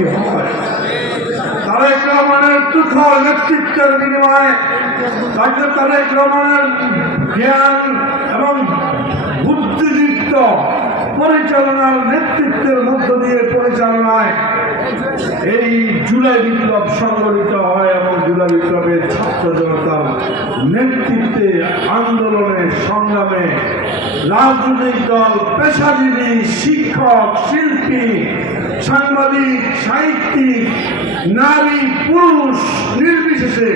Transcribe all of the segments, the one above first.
সৃষ্টি হয়। তারেক রহমানের তুখর নেতৃত্বের বিনিময়ে তারেক রহমানের জ্ঞান এবং বুদ্ধিদীপ্ত পরিচালনার নেতৃত্বের মধ্য দিয়ে পরিচালনায় এই জুলাই বিপ্লব সংগঠিত হয় এবং জুলাই বিপ্লবের ছাত্র জনতার নেতৃত্বে আন্দোলনে সংগ্রামে রাজনৈতিক দল, পেশাজীবী, শিক্ষক, শিল্পী, সাংবাদিক, সাহিত্যিক, নারী, পুরুষ নির্বিশেষে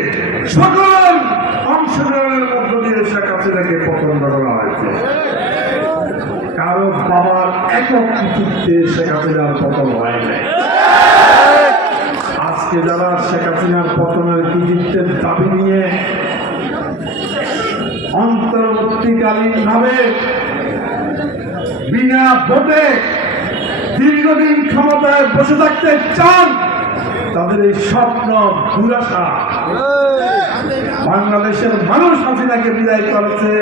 সকল অংশগ্রহণের মধ্য দিয়ে শেখ হাসিনাকে পতন করা হয়েছে। কারো বাবার একক কৃতিত্বে শেখ হাসিনার পতন হয় নাই। আজকে যারা শেখ হাসিনার পতনের কৃতিত্বের দাবি নিয়ে অন্তর্বর্তীকালীন ভাবে বিনা ভোটে দীর্ঘদিন ক্ষমতায় বসে থাকতে চান, তাদের এই স্বপ্ন দুরাশা। বাংলাদেশের মানুষ হাসিনাকে বিদায় করেছে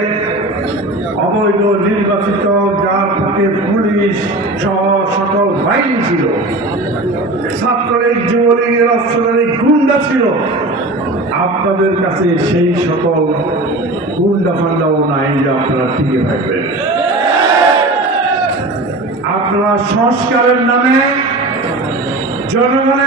অবৈধ নির্বাচিত, যার পক্ষে পুলিশ সহ সকল বাহিনী ছিল, ছাত্রলীগ, যুবলীগের অস্ত্রধারী গুন্ডা ছিল। আপনাদের কাছে সেই সকল গুন্ডা ফান্ডাও নাই যে আপনারা টিকে থাকবেন। আপনারা সংস্কারের নামে জনগণের